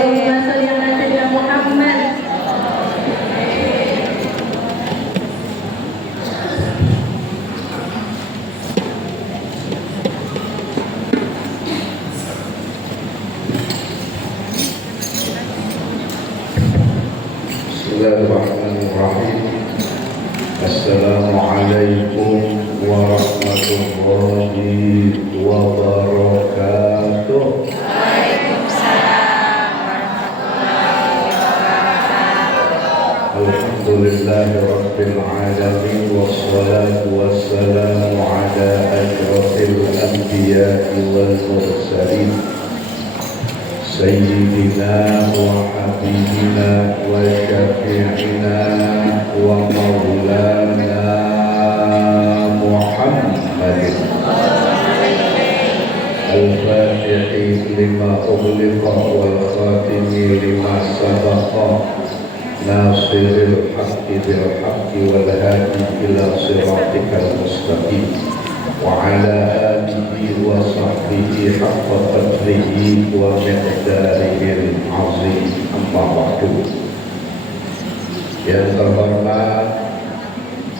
Bismillahirrahmanirrahim. Assalamualaikum warahmatullahi wabarakatuh. Waalaikumsalam warahmatullahi wabarakatuh. Alhamdulillahi rabbil alamin wassalatu wassalamu ala asyrafil anbiya'i wal mursalin Sayyidina wa habibina wa syafi'ina wa maulana Muhammadin Al-Fatihi lima ughliqa wal khatimi lima sabaqa Nasiril haqqi bil haqqi wal hadi ila siratikal mustaqim wa ala alihi wa sahbihi haqqa qadrihi wa miqdarihil azim. Amma ba'du. Yang terhormat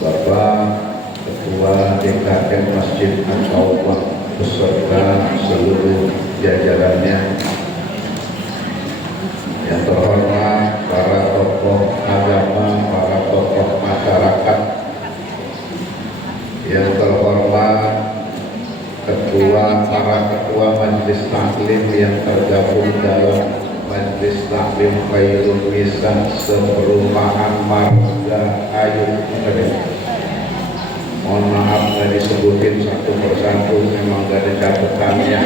Bapak Ketua DKM Masjid An-Tawbah beserta seluruh jajarannya, yang terhormat para tokoh agama, para tokoh masyarakat, yang terhormat para ketua majelis taklim yang tergabung dalam majelis taklim Khairun Nisa seperumahan Marga Ayu. Mohon maaf nggak disebutin satu persatu, memang gak ada catatannya,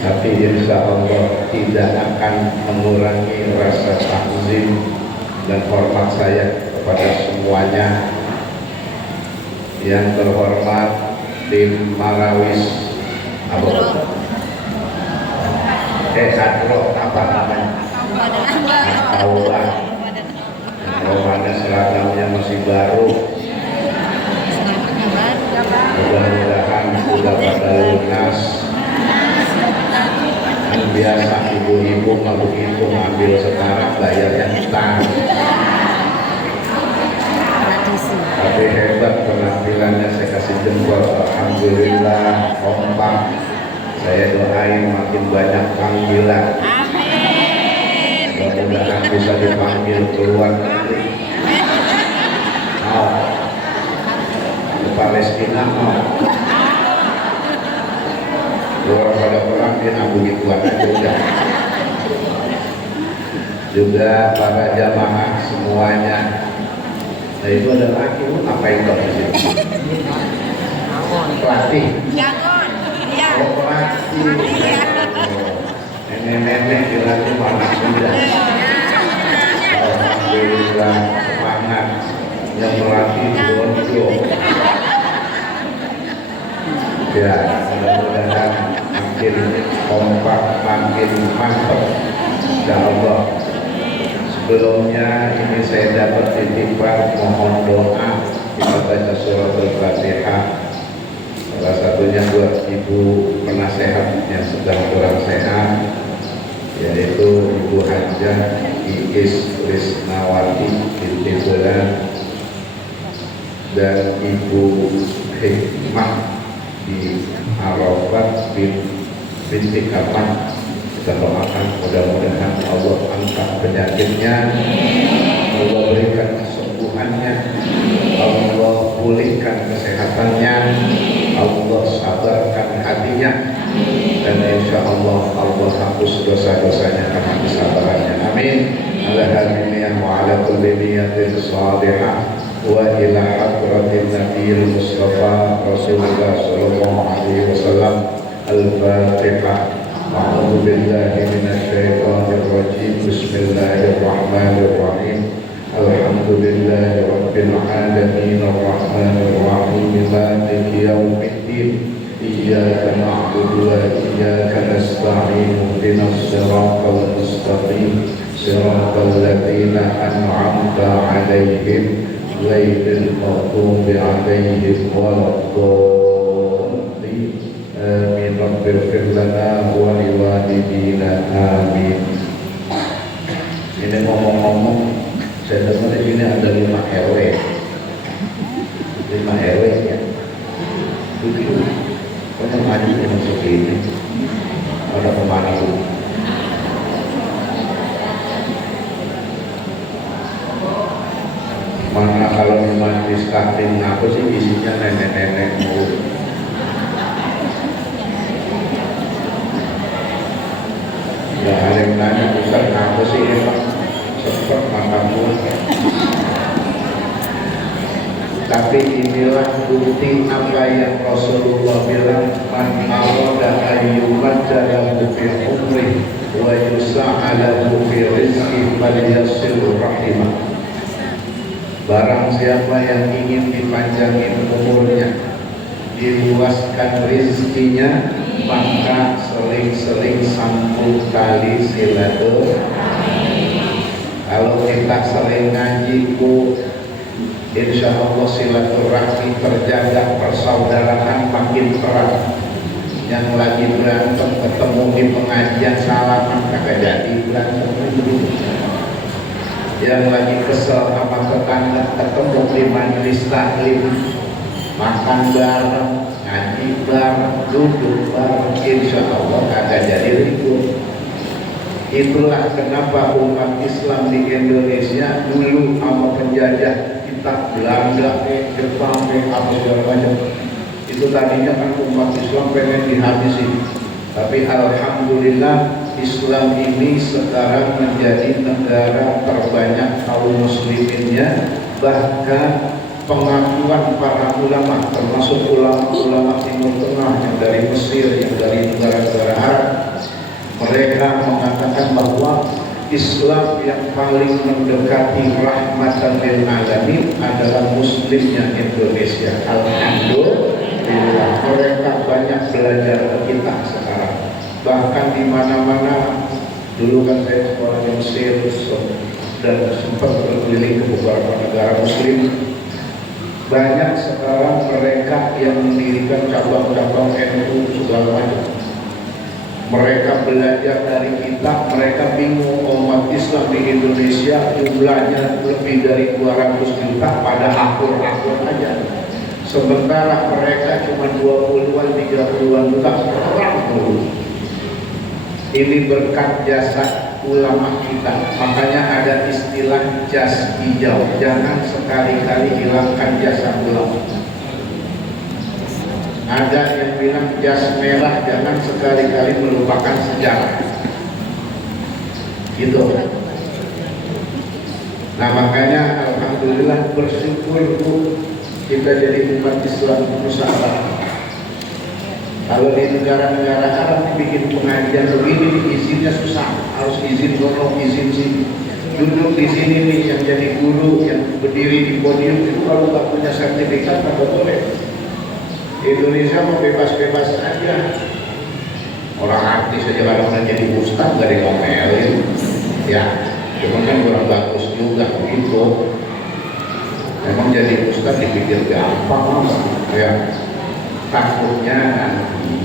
tapi insya Allah tidak akan mengurangi rasa takzim dan hormat saya kepada semuanya. Yang terhormat tim Marawis Hadro, apa namanya? Taulah. Romanya seragamnya masih baru. Mudah-mudahan sudah pada lunas. Kan biasa ibu-ibu kalau begitu ngambil sekarang bayarnya utang. Tapi hebat penampilannya, saya kasih jempol. Alhamdulillah kompak. Saya doain makin banyak panggilan. Mudah-mudahan bisa dipanggil keluar negeri. Mau ke Palestina, mau keluar pada perang dia begitu aja. Juga para jamaah semuanya. Nah itu ada laki, ngapain kok di sini? Pelatih. Oh pelatih. Nenek-nenek dilatih anak muda. Alhamdulillah semangat. Yang melatih Bonjo. Ya, mudah-mudahan makin kompak, makin mantap. Insya Allah. Sebelumnya ini saya dapat titipan mohon doa kita baca surat Al-Fatihah. Salah satunya buat ibu penasehat yang sedang kurang sehat, yaitu Ibu Hajah Iis Risnawati binti Bulan dan Ibu Hikmah di Arafat binti Kapan. Kita doakan mudah-mudahan Allah angkat penyakitnya, Allah berikan kesembuhannya, Allah pulihkan kesehatannya, Allah sabarkan hatinya, dan insya Allah Allah hapus dosa-dosanya karena kesabarannya. Amin. Ala hadiniyah wa ala kulli niyatin salihah wa ila hadratin nabiyil mustafa Rasulullah sallallahu alaihi wasallam. Al-Fatihah. A'udzu billahi minasyaitonir rajim. Bismillahirrahmanirrahim. Alhamdulillahi rabbil alamin arrahmanir rahim maliki yaumiddin. Iyyaka na'budu wa iyyaka nasta'in. Ihdinas siratal mustaqim. Siratal ladzina an'amta 'alaihim ghairil maghdubi 'alaihim waladdallin. Amin. Rabbir fir lana wa liwalidina amin. Ini ngomong-ngomong, saya dengar di sini ada 5 RW. 5 RW ya. Begitu. Kok maju dengan segini? Ada kemana dulu? Mana kalau di majlis taklim apa sih isinya nenek-nenek mulu. Ya ada yang nanya Ustaz apa sih emang sempat makan buah. Tapi inilah bukti apa yang Rasulullah bilang, man arada ayyumajjalahu fi umri wa yusa'alahu fi rizqi falyasil rahimah. Barang siapa yang ingin dipanjangin umurnya, diluaskan rizkinya, maka sering-sering sambung tali silaturahmi. Kalau kita sering ngaji Bu, insya Allah silaturahmi terjaga, persaudaraan makin erat. Yang lagi berantem ketemu di pengajian salaman kagak jadi berantem dulu. Yang lagi kesel sama tetangga ketemu di majelis taklim, makan bareng, ngaji bareng, duduk bareng, insya Allah kagak jadi ribut. Itulah kenapa umat Islam di Indonesia dulu sama penjajah kita Belanda, Jepang, apa segala macam. Itu tadinya kan umat Islam pengen dihabisi, tapi alhamdulillah Islam ini sekarang menjadi negara terbanyak kaum musliminnya. Bahkan pengakuan para ulama, termasuk ulama-ulama Timur Tengah yang dari Mesir, yang dari negara-negara Arab, mereka mengatakan bahwa Islam yang paling mendekati rahmatan lil alamin adalah muslimnya Indonesia. Alhamdulillah, mereka banyak belajar ke kita sekarang. Bahkan di mana-mana, dulu kan saya sekolah di Mesir dan sempat berkeliling ke beberapa negara muslim. Banyak sekarang mereka yang mendirikan cabang-cabang NU segala macam. Mereka belajar dari kita, mereka bingung umat Islam di Indonesia jumlahnya lebih dari 200 juta pada akur-akur aja. Sementara mereka cuma 20-an, 30-an juta orang dulu. Ini berkat jasa ulama kita. Makanya ada istilah jas hijau. Jangan sekali-kali hilangkan jasa ulama. Ada yang bilang jas merah, jangan sekali-kali melupakan sejarah. Gitu. Nah makanya alhamdulillah bersyukur kita jadi umat Islam Nusantara. Kalau di negara-negara Arab bikin pengajian begini, izinnya susah, harus izin sono, izin sini. Duduk di sini nih yang jadi guru, yang berdiri di podium itu kalau nggak punya sertifikat nggak boleh. Indonesia mau bebas-bebas aja. Orang artis aja kadang-kadang jadi ustaz nggak diomelin, ya. Cuma kan kurang bagus juga begitu. Memang jadi ustaz dipikir gampang, ya. Takutnya nanti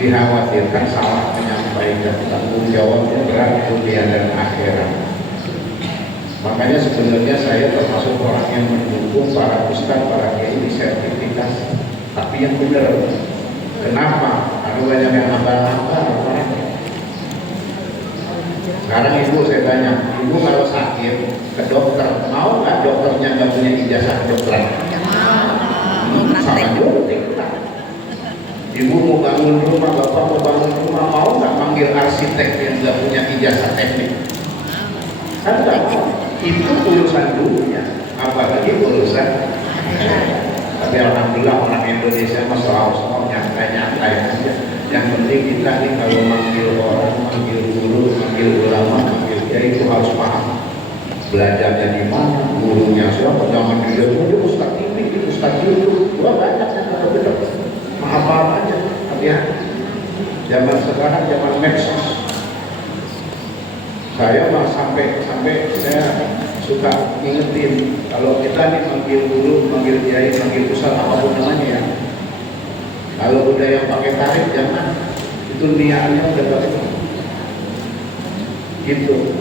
dikhawatirkan salah menyampaikan, tanggung jawabnya berat dunia dan akhirat. Makanya sebenarnya saya termasuk orang yang mendukung para ustaz, para kiai di sertifikasi, tapi yang benar. Kenapa? Karena banyak yang abal-abal orangnya. Sekarang ibu saya tanya, ibu kalau sakit ke dokter, mau nggak dokternya nggak punya ijazah dokter? Sama juga. Ibu mau bangun rumah, bapak mau bangun rumah, mau nggak manggil arsitek yang nggak punya ijazah teknik? Kan nggak mau. Itu urusan dunia, apalagi urusan. Tapi alhamdulillah orang Indonesia mah soal nyantai-nyantai aja. Yang penting kita nih kalau manggil orang, manggil guru, manggil ulama, manggil kiai itu harus paham. Belajarnya di mana, gurunya siapa, jangan dilihat ustaz ini, ustaz itu, wah banyak yang ada benar. Apa aja, ya. Zaman sekarang zaman medsos. Saya mah sampai saya suka ingetin kalau kita nih manggil guru, manggil kiai, manggil ustaz apapun namanya ya. Kalau udah yang pakai tarik jangan, itu niatnya udah baik. Gitu.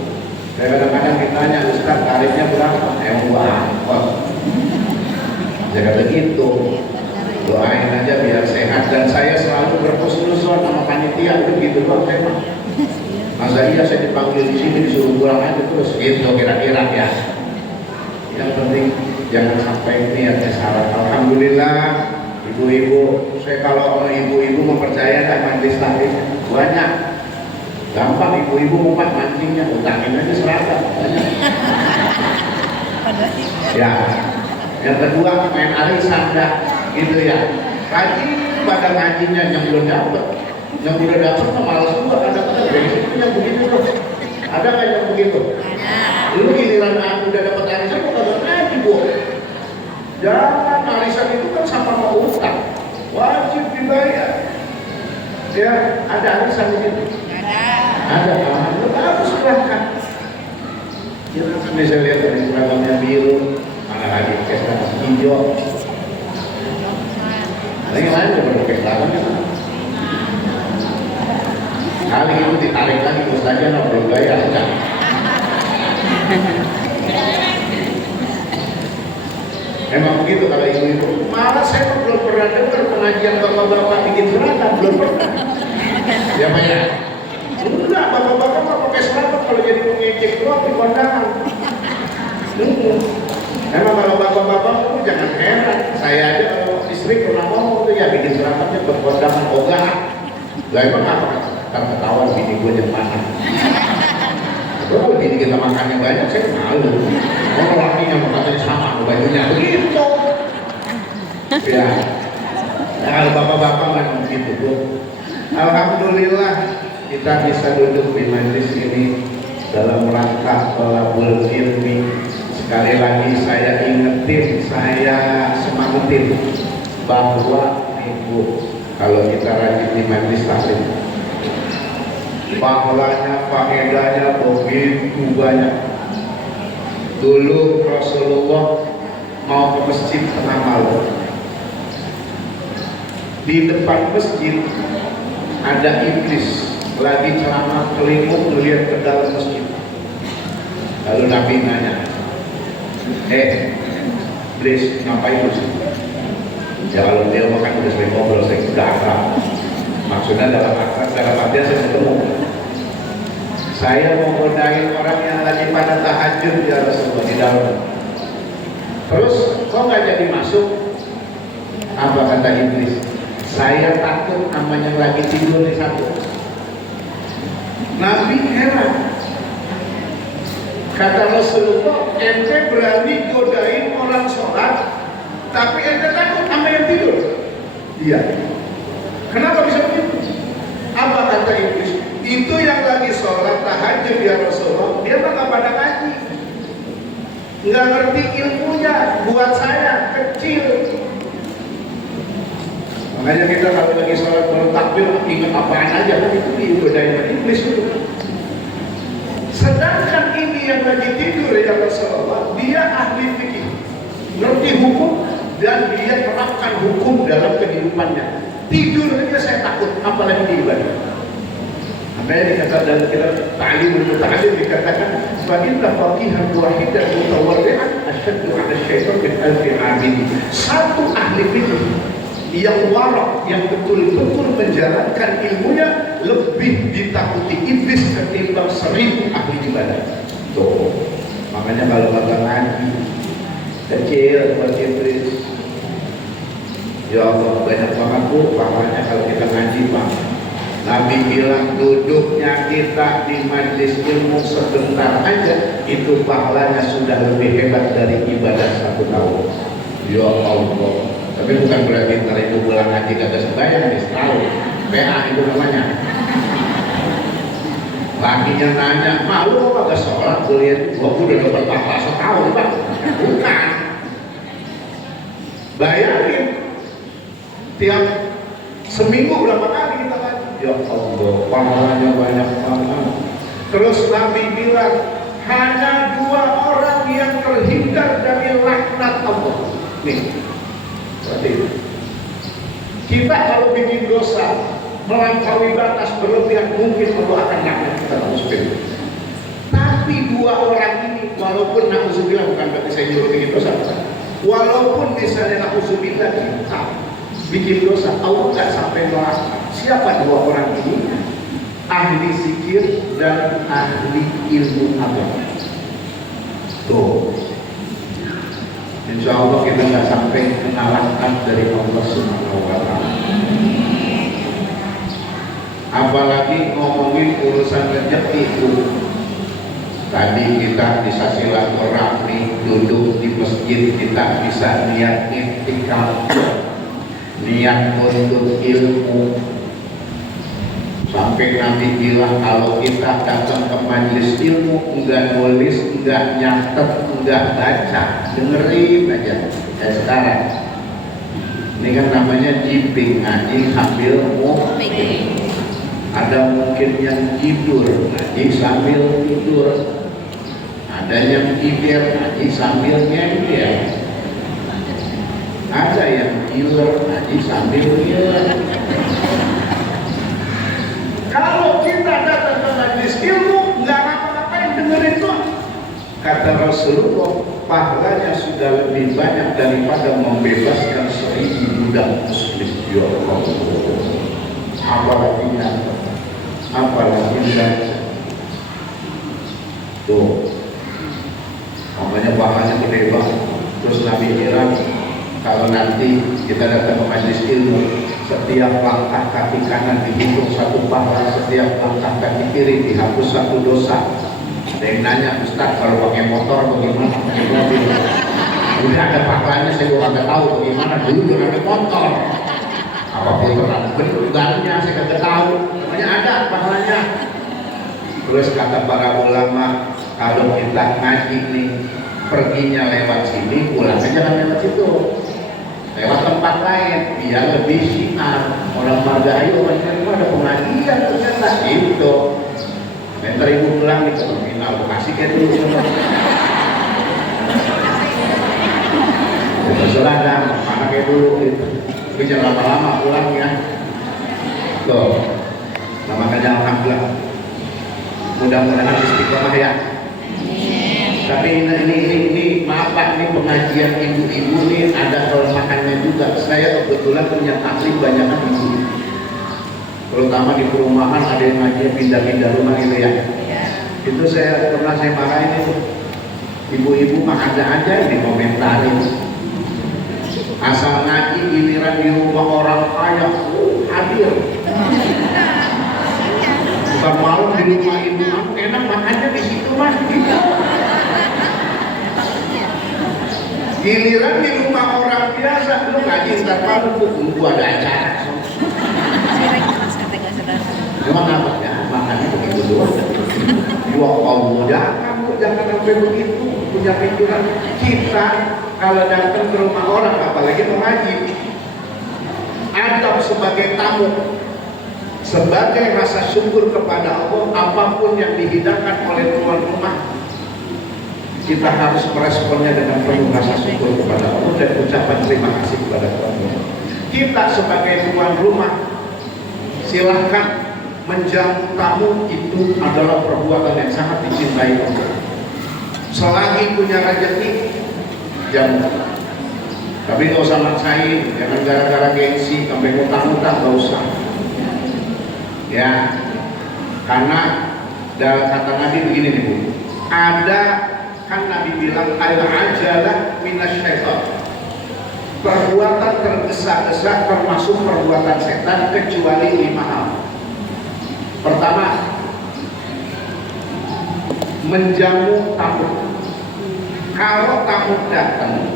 Kadang-kadang ditanya, Ustaz tarifnya berapa? Gua angkot. Saya kata gitu. Doain aja biar sehat, dan saya selalu berhusnuzon sama panitia begitu doang saya. Masa iya saya dipanggil di sini disuruh pulang aja terus gitu kira-kira ya. Yang penting jangan sampai niatnya salah. Alhamdulillah ibu-ibu, saya kalau sama ibu-ibu mempercayakan majelis taklim banyak. Gampang ibu-ibu mau mancingnya, utangin aja seragam. Ya. Yang kedua main arisan dah, gitu ya. Kaji pada ngajinya yang belum dapet, yang udah dapet mah malas juga kadang-kadang dari situ yang begitu tuh. Ada nggak yang begitu? Ada. Lu giliran aku udah dapet arisan kok kagak ngaji bu? Jangan, arisan itu kan sama mau utang, wajib dibayar. Ya, ada arisan begitu. Ada lu harus silahkan. Ya kan saya lihat dari seragamnya biru, mana lagi kesana hijau. Ada yang lain udah pakai seragam ya. Kali itu ditarik lagi terus saja belum bayar enggak. Emang begitu kalau ibu-ibu. Malah saya belum pernah dengar pengajian bapak-bapak bikin seragam, belum pernah. Ya Pak ya. Enggak, bapak-bapak mah pakai seragam kalau jadi pengejek doang di kondangan. Emang kalau bapak-bapak itu jangan heran. Saya aja kalau istri pernah ngomong tuh ya bikin seragamnya buat kondangan ogah. Lah emang apa? Ntar ketahuan bini gue yang mana. Kalau bini kita makannya banyak, saya malu. Kalau lakinya mau katanya sama bajunya begitu. Ya. Nah, kalau bapak-bapak kan begitu tuh. Alhamdulillah kita bisa duduk di majelis ini dalam rangka thalabul ilmi. Sekali lagi saya ingetin, saya semangatin bahwa ibu kalau kita rajin di majelis taklim, pahalanya, faedahnya begitu banyak. Dulu Rasulullah mau ke masjid tengah malam, di depan masjid ada iblis lagi ceramah kelinguk melihat ke dalam masjid. Lalu Nabi nanya, iblis ngapain sih? Ya kalau dia makan udah sering ngobrol, saya udah akrab. Maksudnya dalam artian saya ketemu. Saya mau godain orang yang lagi pada tahajud ya Rasulullah di dalam. Terus kok nggak jadi masuk? Apa kata iblis? Saya takut sama yang lagi tidur di satu. Nabi heran. Kata Rasulullah, ente berani godain orang sholat, tapi ente takut sama yang tidur. Iya. Kenapa bisa begitu? Apa kata iblis? Itu yang lagi sholat tahajud ya Rasulullah, dia mah nggak pada ngaji, nggak ngerti ilmunya. Buat saya kecil. Makanya kita kalau lagi sholat baru takbir ingat apaan aja kan itu digodain iblis itu. Sedangkan ini yang lagi tidur ya Rasulullah, dia ahli fikih, ngerti hukum dan dia terapkan hukum dalam kehidupannya. Tidur aja saya takut, apalagi di ibadah. Makanya dikatakan dalam kitab Ta'limul Muta'allim dikatakan fa'inna faqihan wahidan mutawarri'an asyaddu 'ala syaitan min alfi 'abid. Satu ahli fikih yang warak, yang betul-betul menjalankan ilmunya lebih ditakuti iblis ketimbang 1000 ahli ibadah. Tuh, makanya kalau bakal ngaji kecil buat iblis. Ya Allah, banyak banget bu pahalanya kalau kita ngaji Pak. Nabi bilang duduknya kita di majelis ilmu sebentar aja itu pahalanya sudah lebih hebat dari ibadah 1 tahun. Ya Allah. Tapi bukan berarti ntar itu pulang ngaji kagak sembahyang di setahun. PA itu namanya. Lakinya nanya, malu kok kagak sholat? Gue lihat, gua udah dapat pahala setahun Pak. Bukan. Bayangin tiap seminggu berapa kali kita ngaji? Ya Allah, pahalanya banyak banget. Terus Nabi bilang hanya 2 orang yang terhindar dari laknat Allah. Nih, berarti kita kalau bikin dosa melampaui batas berlebihan mungkin Allah akan laknat kita. dua orang ini, walaupun na'udzubillah, bukan berarti saya nyuruh bikin dosa, walaupun misalnya na'udzubillah kita bikin dosa, Allah nggak sampai neraka. Siapa dua orang ini? Ahli zikir dan ahli ilmu agama. Tuh, insya Allah kita nggak sampai kenalahkan dari Allah Subhanahu wa Ta'ala. Apalagi ngomongin urusan rezeki itu. Tadi kita bisa silaturahmi, duduk di masjid, kita bisa niat iktikaf, niat untuk ilmu. Sampai Nabi bilang kalau kita datang ke majelis ilmu, enggak nulis, enggak nyatet, enggak baca, dengerin aja. Kayak sekarang ini kan namanya jiping, ngaji sambil nguping. Ada mungkin yang tidur, ngaji sambil tidur. Ada yang tidur, ngaji sambil nyender. Ada yang tidur, ngaji sambil ngiler. Kalau kita datang ke majelis ilmu, nggak apa-apa dengerin doang. Kata Rasulullah, pahalanya sudah lebih banyak daripada membebaskan 1000 budak muslim. Ya Allah, apalagi tuh, makanya pahalanya gede banget. Terus Nabi bilang, kalau nanti kita datang ke majelis ilmu, setiap langkah kaki kanan dihitung 1 pahala, setiap langkah kaki kiri dihapus 1 dosa. Ada yang nanya, Ustaz, kalau pakai motor bagaimana? Pakai mobil? Udah ada pahalanya, saya juga nggak tahu bagaimana. Dulu juga pakai motor. Apapun bentuknya saya nggak tahu. Namanya ada pahalanya. Terus kata para ulama, kalau kita ngaji nih, perginya lewat sini, pulangnya jangan lewat situ. Lewat tempat lain, biar lebih syiar. Orang Margahayu, orang Jawa ada pengajian ternyata itu. Bentar ibu pulang di terminal Bekasi kayak dulu. Terserah dah, mana kayak dulu gitu. Tapi jangan lama-lama pulang ya. Tuh, makanya alhamdulillah. Mudah-mudahan istiqomah ya. Tapi ini maaf Pak, ini pengajian ibu-ibu nih ada kelemahannya juga. Saya kebetulan punya taklim banyak ibu, terutama di perumahan ada yang ngaji pindah-pindah rumah gitu ya. Itu pernah saya marahin itu, ibu-ibu mah ada aja di komentarin. Asal ngaji giliran di rumah orang kaya hadir. Bukan malam di rumah ibu, aku enak makannya di situ mas. Giliran di rumah orang biasa, lu ngaji ntar malam tunggu ada acara. Emang apa ya? Makannya begitu doang. Ya Allah, jangan sampai begitu. Punya pikiran kita kalau datang ke rumah orang, apalagi mengaji, adab sebagai tamu, sebagai rasa syukur kepada Allah, apapun yang dihidangkan oleh tuan rumah, kita harus meresponnya dengan penuh rasa syukur kepada Allah dan ucapan terima kasih kepada Allah. Kita sebagai tuan rumah, silahkan menjamu tamu, itu adalah perbuatan yang sangat dicintai Allah. Selagi punya rezeki, jamu. Tapi nggak usah maksain, jangan gara-gara gengsi sampai ngutang-ngutang, nggak usah. Ya, karena dalam kata Nabi begini nih Bu, ada kan Nabi bilang al-ajalah minasyaitan, perbuatan tergesa-gesa termasuk perbuatan setan kecuali 5 hal. Pertama, menjamu tamu. Kalau tamu datang,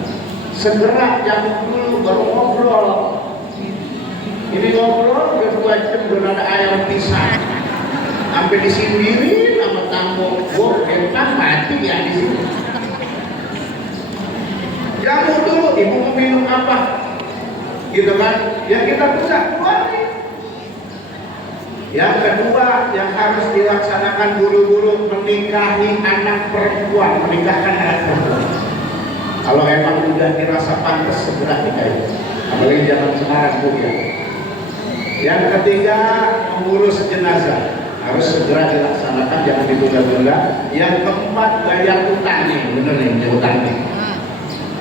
segera jamu dulu baru ngobrol. Ini ngobrol udah 2 jam belum ada ayam pisang, sampai disindirin sama tamu. Wah, emang mati ya di sini. Jamu dulu, ibu mau minum apa? Gitu kan? Ya kita bisa keluarin. Yang kedua yang harus dilaksanakan buru-buru, menikahi anak perempuan, menikahkan anak perempuan. Kalau emang udah dirasa pantas segera nikahi. Apalagi zaman sekarang Bu ya. Yang ketiga mengurus jenazah. harus segera dilaksanakan, jangan ditunda-tunda. Yang keempat, bayar utangnya, bener nih, utang nih.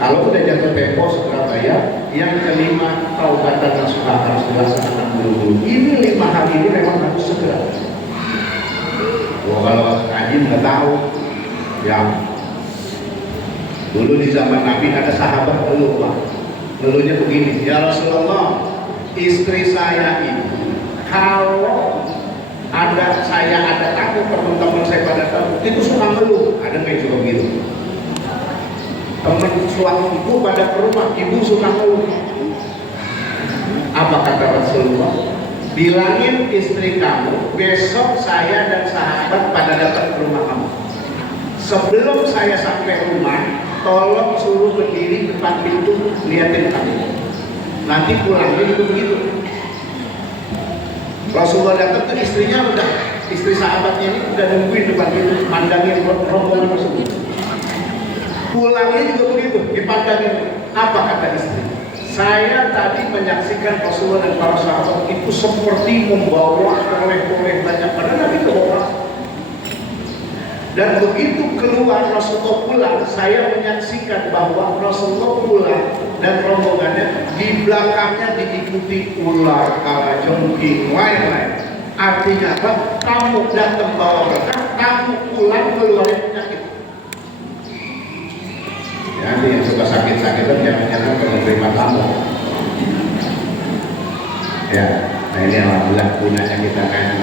Kalau udah jatuh tempo segera bayar. Yang kelima, taubatan nasuha, harus dilaksanakan buru-buru. Ini 5 hal ini memang harus segera. Kalau ngaji nggak tahu, ya. Dulu di zaman Nabi ada sahabat ngeluh, Pak. Ngeluhnya begini, ya Rasulullah, istri saya ini kalau saya ada tamu, teman-teman saya pada tamu, itu suka ngeluh. Ada nggak coba gitu? Teman suami ibu pada ke rumah, ibu suka ngeluh. Apa kata Rasulullah? Bilangin istri kamu, besok saya dan sahabat pada datang ke rumah kamu. Sebelum saya sampai rumah, tolong suruh berdiri depan pintu, liatin kami. Nanti pulangnya juga begitu. Rasulullah datang tuh istrinya udah, istri sahabatnya ini udah nungguin depan pintu, mandangin rombongan tersebut. Pulangnya juga begitu, dipandangin. Apa kata istri? Saya tadi menyaksikan Rasulullah dan para sahabat itu seperti membawa oleh-oleh banyak, padahal Nabi ke bawah. Dan begitu keluar Rasulullah pulang, saya menyaksikan bahwa Rasulullah pulang dan rombongannya di belakangnya diikuti ular, kalajengking, lain-lain. Artinya apa? Tamu datang bawa berkah, tamu pulang keluarin penyakit. Ya, nanti yang suka sakit-sakitan jangan-jangan menerima tamu. Ya, nah ini alhamdulillah gunanya kita kan.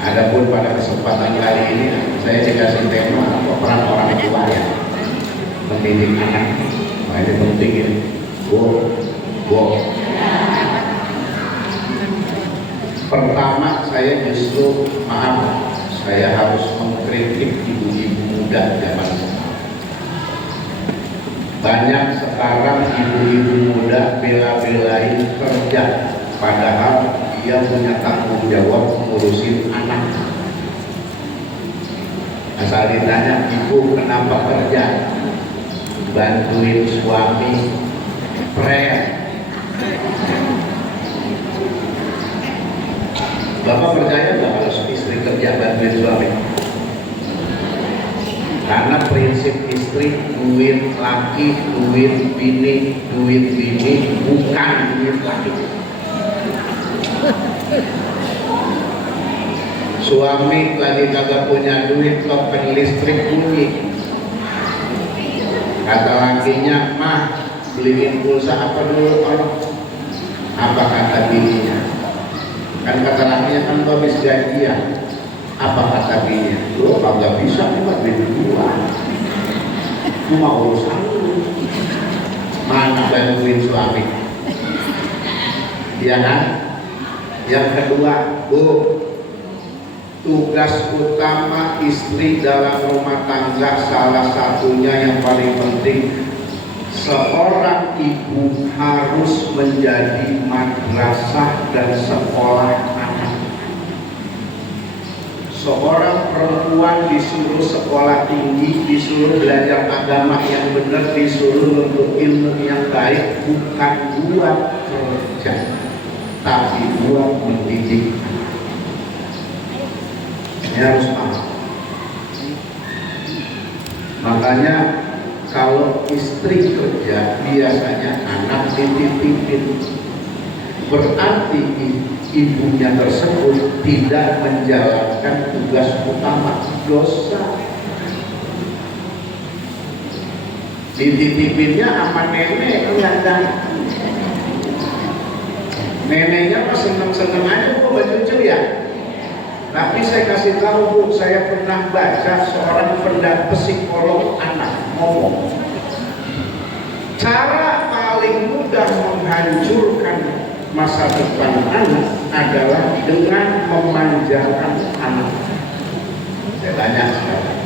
Adapun pada kesempatan kali ini saya dikasih tema peran orang tua ya, mendidik anak. Nah ini penting ini. Pertama saya justru saya harus mengkritik ibu-ibu muda zaman sekarang. Banyak sekarang ibu-ibu muda bela-belain kerja, padahal dia punya tanggung jawab ngurusin anak. Asal ditanya, ibu kenapa kerja? Bantuin suami prer. Bapak percaya nggak kalau istri kerja bantuin suami? Karena prinsip istri duit laki, duit bini, bukan duit laki. Suami lagi kagak punya duit, token listrik bunyi. Kata lakinya, mah beliin pulsa apa dulu orang? Apa kata bininya? Kan kata lakinya kan gua habis gajian. Apa kata bininya? Lu kagak bisa buat duit gua. Lu mau urusan lu. Mana bantuin suami? Iya kan? Yang kedua, Bu, tugas utama istri dalam rumah tangga salah satunya yang paling penting, seorang ibu harus menjadi madrasah dan sekolah anak. Seorang perempuan disuruh sekolah tinggi, disuruh belajar agama yang benar, disuruh untuk ilmu yang baik, bukan buat kerja, tapi buat mendidik. Ini harus paham. Makanya kalau istri kerja biasanya anak dititipin, berarti ibunya tersebut tidak menjalankan tugas utama, dosa. Dititipinnya sama nenek, kelihatan neneknya pas seneng-seneng aja kok cucu ya. Tapi saya kasih tahu Bu, saya pernah baca seorang psikolog anak ngomong, cara paling mudah menghancurkan masa depan anak adalah dengan memanjakan anak. Saya tanya sekarang,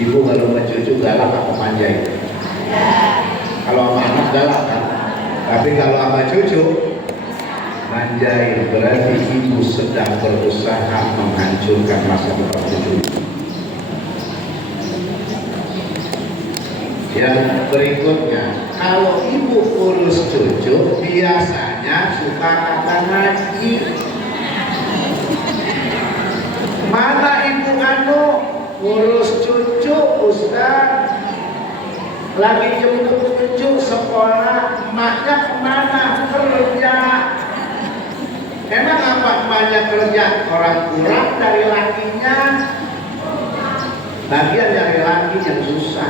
ibu kalau sama cucu galak apa manjain? Kalau sama anak galak kan? Tapi kalau sama cucu manjain, berarti ibu sedang berusaha menghancurkan masa depan cucu. Yang berikutnya, kalau ibu urus cucu biasanya suka kata ngaji. Mana lagi jemput cucu sekolah, emaknya kemana? Kerja. Emang apa emaknya kerja? Orang kurang dari lakinya. Bagian dari laki yang susah.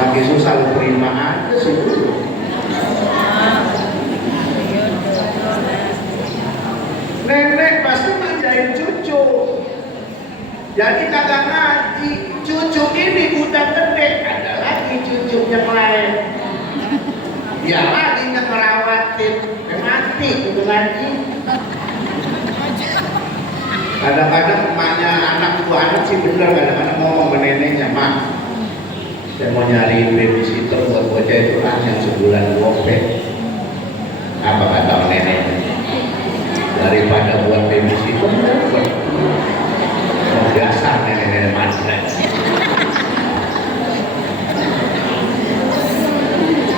Laki susah lu terima aja sih dulu. Nenek pasti manjain cucu. Jadi kagak ngaji. Cucu ini udah gede, ada lagi cucu yang lain. Dia lagi ngerawatin, mati itu lagi. Kadang-kadang emaknya anak tua anak sih bener, kadang-kadang ngomong ke neneknya, "Mak, saya mau nyari babysitter buat bocah itu yang sebulan gope." Apa kata neneknya? Daripada buat babysitter, biasa nenek-nenek matre.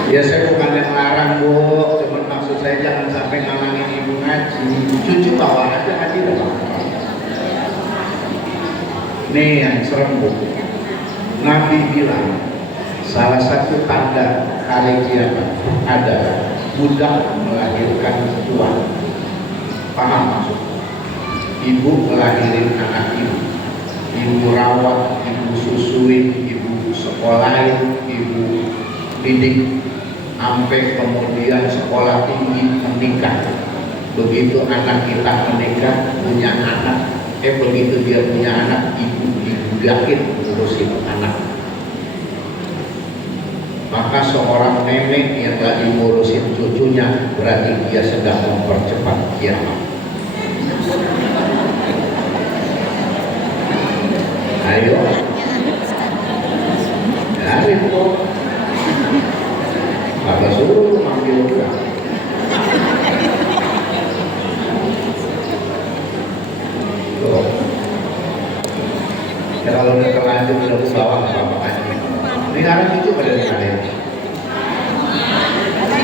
Ya saya bukan yang larang bu, cuma maksud saya jangan sampai ngalangin ibu ngaji. Cucu bawa aja ngaji dah. Nih yang serem bu. Nabi bilang salah satu tanda hari kiamat adalah budak melahirkan tuan. Paham maksud? Ibu melahirin anak ibu rawat, ibu susuin, ibu sekolahin, ibu didik, sampai kemudian sekolah tinggi menikah. Begitu anak kita menikah punya anak, begitu dia punya anak, ibu dibudakin ngurusin anak. Maka seorang nenek yang lagi ngurusin cucunya berarti dia sedang mempercepat kiamat. Ayo, dari itu, apa suruh manggil udah. Ya kalau udah terlanjur udah ke bawah nggak apa-apa kan. Ini sekarang cucu pada kalian.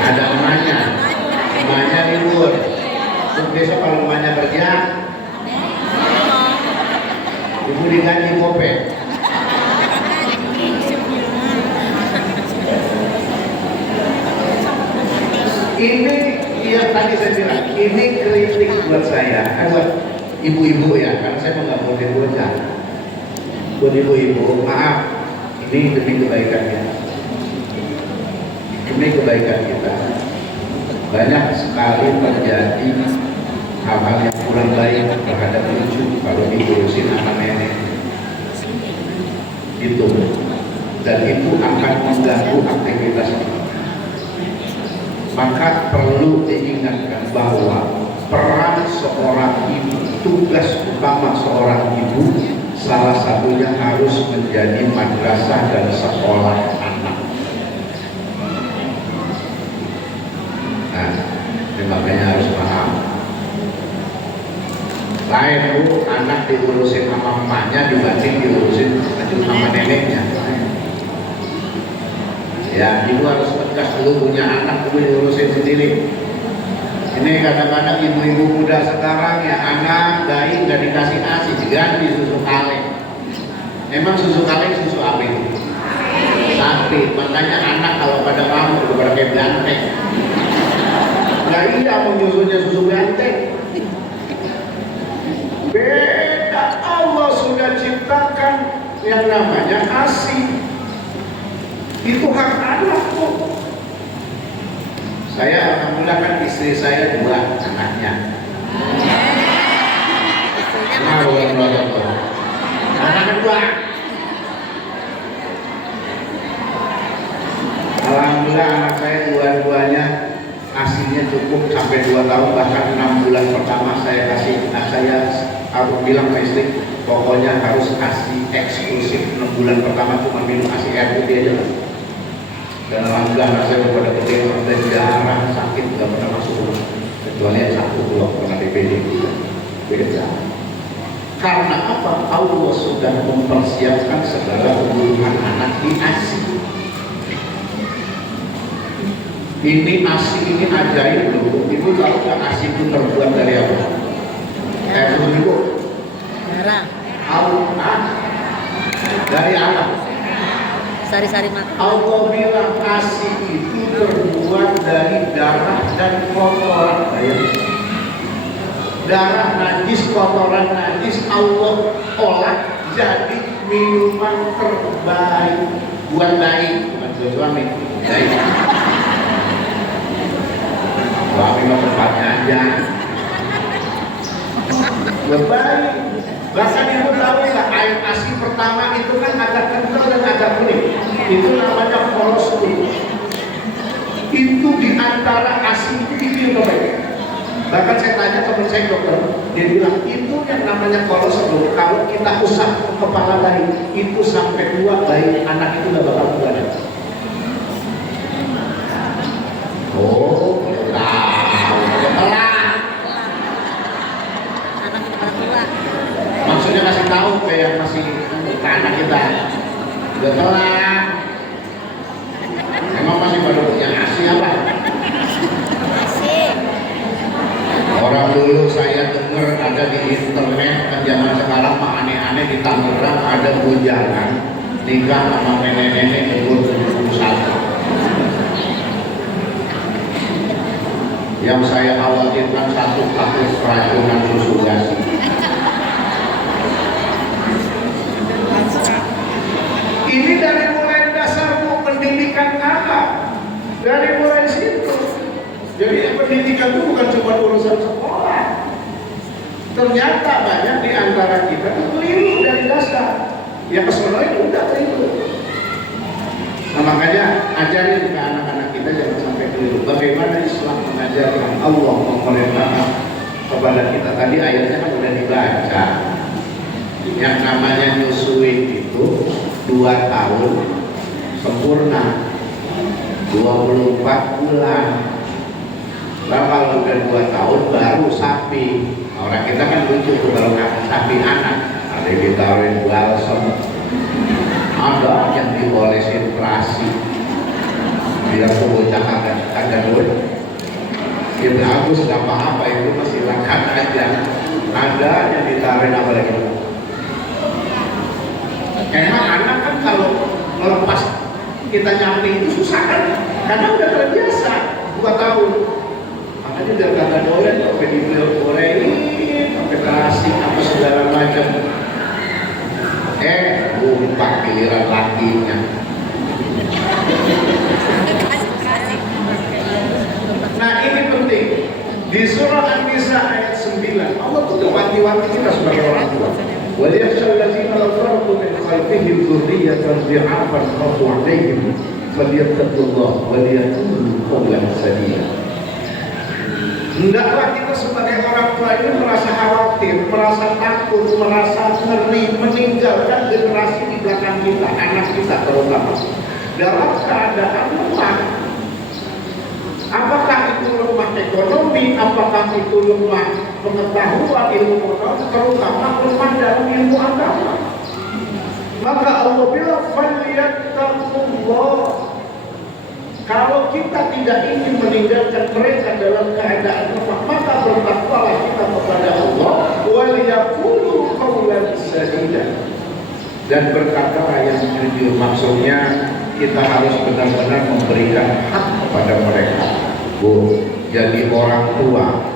Ada emaknya libur. Terus besok kalau emaknya kerja, ibu digaji gope. Ini yang tadi saya bilang, ini kritik buat saya, buat ibu-ibu ya, karena saya nggak mau dibocah. Buat ibu-ibu, maaf, ini demi kebaikan kita. Demi kebaikan kita. Banyak sekali terjadi hal-hal yang kurang baik terhadap cucu kalau diurusin anak nenek. Itu, dan itu akan mengganggu aktivitas kita. Maka perlu diingatkan bahwa peran seorang ibu, tugas utama seorang ibu, salah satunya harus menjadi madrasah dan sekolah anak. Nah, ini makanya harus paham. Lain bu, anak diurusin sama emaknya dibanding diurusin sama neneknya. Ya, ibu harus tegas dulu punya anak, ibu diurusin sendiri. Ini kadang-kadang ibu-ibu muda sekarang ya anak bayi nggak dikasih asi, diganti susu kaleng. Emang susu kaleng susu apa itu? Sapi. Makanya anak kalau pada rambut udah pada kayak banteng. Nggak iya mau nyusunya susu banteng. Beda, Allah sudah ciptakan yang namanya asi. Itu hak anak kok. Saya alhamdulillah kan istri saya 2 anaknya. Anak kedua. Alhamdulillah anak saya dua-duanya asinya cukup sampai 2 tahun, bahkan 6 bulan pertama saya kasih. Nah saya harus bilang ke istri, pokoknya harus asi eksklusif 6 bulan pertama cuma minum asi air putih aja lah. Dan alhamdulillah anak saya pada gede, dan jarang sakit, nggak pernah masuk rumah kecuali yang satu pulau pernah DPD beda. Karena apa? Allah sudah mempersiapkan segala kebutuhan anak di ASI. Ini ASI ini ajaib loh. Ibu tahu nggak ASI itu terbuat dari apa? Ibu? Darah. Dari alam. sari-sari makan. Allah bilang ASI itu terbuat dari darah dan kotoran. Darah najis, kotoran najis Allah olah jadi minuman terbaik buat bayi, bukan buat suami. Bayi. Suami mau tempatnya aja. Buat bayi. Bahkan ibu tahu nggak, air ASI pertama itu kan agak kental dan agak kuning. Itu namanya kolostrum. Itu diantara ASI itu yang terbaik. Bahkan saya tanya teman saya dokter, dia bilang itu yang namanya kolostrum. Kalau kita usap ke kepala bayi, itu sampai 2 bayi anak itu nggak bakal keluar. Oh, telah. Anak kita pada tua. Maksudnya kasih tahu kayak masih ke anak kita. Udah telat. Emang masih pada punya ASI apa? Masih. Orang dulu saya dengar ada di internet, kan zaman sekarang mah aneh-aneh, di Tangerang ada bujangan nikah sama nenek-nenek umur 71. Yang saya khawatirkan satu kasus keracunan susu gasi. Ini dari mulai dasar pendidikan anak, dari mulai situ. Jadi pendidikan itu bukan cuma urusan sekolah. Ternyata banyak di antara kita itu keliru dari dasar. Ya kesono itu udah keliru. Nah makanya ajarin ke anak-anak kita jangan sampai keliru. Bagaimana Islam mengajarkan, Allah memerintahkan kepada kita. Tadi ayatnya kan udah dibaca. Yang namanya nyusuin itu 2 tahun sempurna, 24 bulan. Lalu kalau udah 2 tahun baru sapi. Orang kita kan lucu tuh kalau nggak sapi anak, ada yang ditaruhin balsam, ada yang diolesin terasi, biar bocah agak dulu. Ya bagus, nggak apa-apa, itu masih silakan aja. Ada yang ditaruhin apa lagi? Emang anak kan kalau melepas kita nyamping itu susah kan? Karena udah terbiasa 2 tahun. Makanya biar kagak doyan, sampai digorengin, sampai terasi apa segala macam. Lupa giliran lakinya. Nah ini penting. Di surah An-Nisa ayat 9, Allah tuh udah wanti-wanti kita sebagai orang tua. وَلْيَخْشَى الَّذِينَ لَوْ تَرَكُوا مِنْ خَلْفِهِمْ ذُرِّيَّةً ضِعَافًا خَافُوا عَلَيْهِمْ فَلْيَتَّقُوا اللَّهَ وَلْيَقُولُوا قَوْلًا سَدِيدًا. Hendaklah kita sebagai orang tua ini merasa khawatir, merasa takut, merasa ngeri meninggalkan generasi di belakang kita, anak kita terutama dalam keadaan lemah. Apakah itu lemah ekonomi, apakah itu lemah pengetahuan ilmu pengetahuan, terutama lemah dalam ilmu agama. Maka Allah bilang falyattaqullah. Kalau kita tidak ingin meninggalkan mereka dalam keadaan lemah, maka bertakwalah kita kepada Allah, wal yaqulu qawlan sadida, dan berkatalah yang jujur. Maksudnya kita harus benar-benar memberikan hak kepada mereka. Jadi orang tua,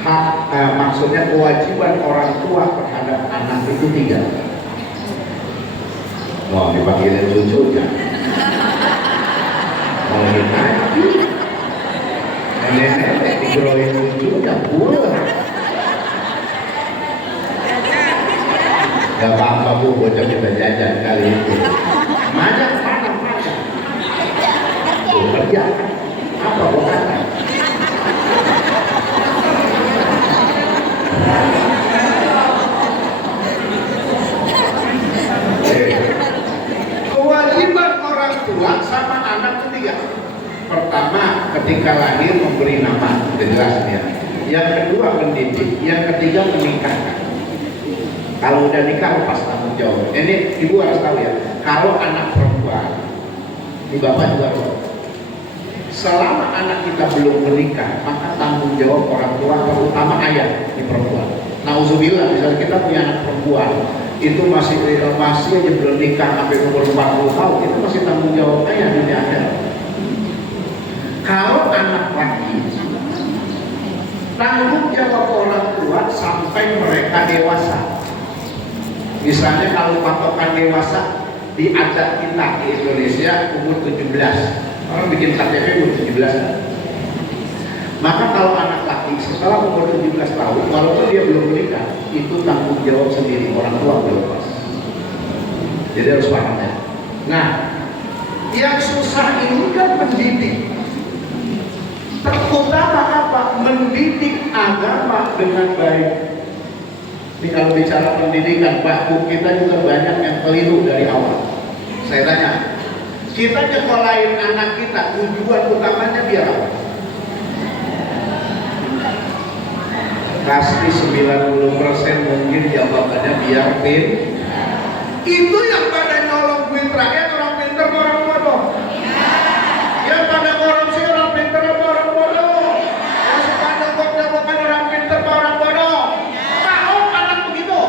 hak maksudnya kewajiban orang tua terhadap anak itu 3. Mau dipanggilin cucunya. Nenek digeroin lucunya pulang. Gak apa-apa bu, bocah kita jajan kali itu. Majak mana? Kerja apa bukan? Kewajiban orang tua sama anak ketiga. Pertama, ketika lahir memberi nama, sudah jelas ya. Yang kedua mendidik, yang ketiga menikahkan. Kalau udah nikah lepas tanggung jawab. Ini ibu harus tahu ya. Kalau anak perempuan, ini bapak juga tahu. Selama anak kita belum menikah, maka tanggung jawab orang tua, terutama ayah di perempuan. Nauzubillah, misalnya kita punya anak perempuan, itu masih aja belum nikah sampai umur 40 tahun, itu masih tanggung jawab ayah dunia akhirat. Kalau anak laki, tanggung jawab orang tua sampai mereka dewasa. Misalnya kalau patokan dewasa di adat kita di Indonesia umur 17, orang bikin KTP umur 17. Maka kalau anak laki setelah umur 17 tahun, walaupun dia belum menikah, itu tanggung jawab sendiri orang tua belum pas. Jadi harus paham ya. Nah, yang susah ini kan mendidik. Terutama apa? Mendidik agama dengan baik. Ini kalau bicara pendidikan, Pak, kita juga banyak yang keliru dari awal. Saya tanya, kita nyekolahin anak kita, tujuan utamanya biar apa? Pasti 90% mungkin jawabannya biar itu yang pada nyolong duit rakyat orang pinter orang bodoh. Yang pada korupsi orang pinter orang bodoh. Yang pada gok-gokan orang pinter orang bodoh. Tahu anak begitu?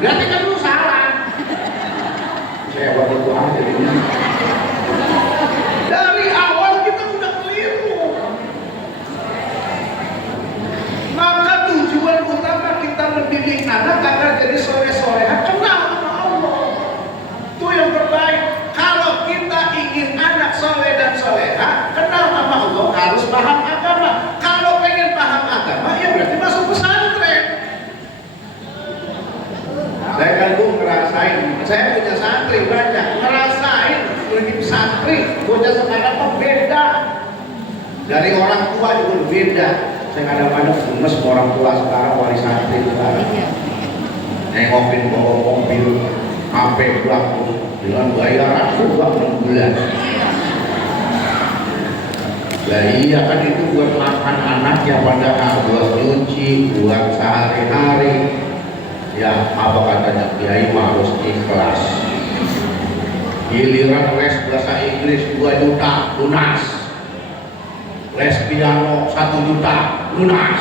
Berarti kan lu salah. Saya buat itu aja ini. Dari awal kita udah keliru. Maka tujuan utama kita mendidik anak agar jadi soleh-soleha kenal sama Allah. Itu yang terbaik. Kalau kita ingin anak soleh dan soleha kenal sama Allah, harus paham agama. Kalau pengen paham agama, ya berarti masuk pesantren. Saya kan ngerasain, saya punya santri banyak, ngerasain pergi santri, bocah sekarang kok beda. Dari orang tua juga beda. Saya kadang-kadang gemes orang tua sekarang wali santri sekarang. Nengokin bawa mobil, HP pelaku dengan bayaran 6 bulan. Lah iya kan itu buat makan anaknya padahal buat nyuci, buat sehari-hari. Ya apa katanya Kiai harus ikhlas. Giliran les bahasa Inggris 2 juta lunas. Les piano 1 juta lunas.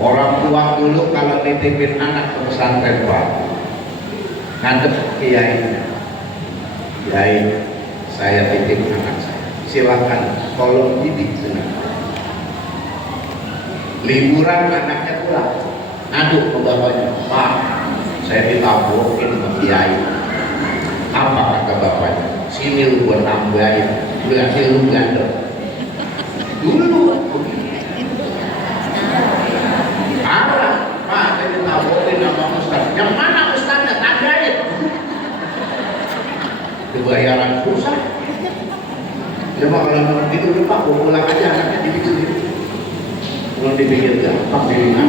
Orang tua dulu kalau nitipin anak ke pesantren Pak, ngadep kiai, kiai saya titip anak saya, silakan tolong didik dengan liburan anaknya pulang, ngaduk ke bapaknya, Pak saya ditabokin ke kiai. Apa kata bapaknya? Sini lu buat tambahin, berarti lu gandeng dulu. Pak saya ditabokin sama ustaz. Yang mana ustaznya? Tandain. Kebayaran susah. Ya Pak kalau gitu Pak gue pulang aja anaknya didik sendiri. Kalau dipikir gampang pilihan.